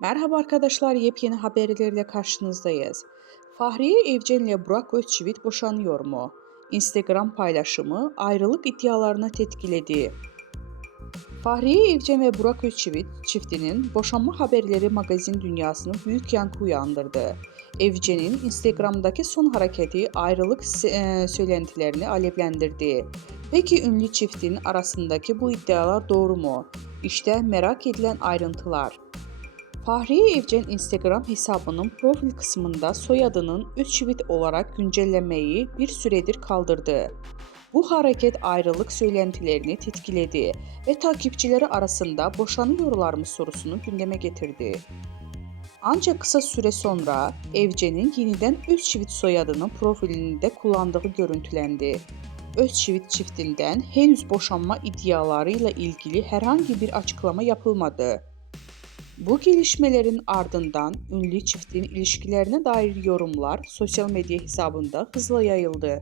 Merhaba arkadaşlar, yepyeni haberlerle karşınızdayız. Fahriye Evcen ile Burak Özçivit boşanıyor mu? Instagram paylaşımı ayrılık iddialarına tetkiledi. Fahriye Evcen ve Burak Özçivit çiftinin boşanma haberleri magazin dünyasını büyük yankı uyandırdı. Evcen'in Instagram'daki son hareketi ayrılık söylentilerini alevlendirdi. Peki ünlü çiftin arasındaki bu iddialar doğru mu? İşte merak edilen ayrıntılar. Fahriye Evcen Instagram hesabının profil kısmında soyadının Özçivit olarak güncellemeyi bir süredir kaldırdı. Bu hareket ayrılık söylentilerini tetkiledi ve takipçileri arasında boşanıyorlar mı sorusunu gündeme getirdi. Ancak kısa süre sonra Evcen'in yeniden Özçivit soyadının profilinde kullandığı görüntülendi. Özçivit çiftinden henüz boşanma iddialarıyla ilgili herhangi bir açıklama yapılmadı. Bu gelişmelerin ardından ünlü çiftin ilişkilerine dair yorumlar sosyal medya hesabında hızla yayıldı.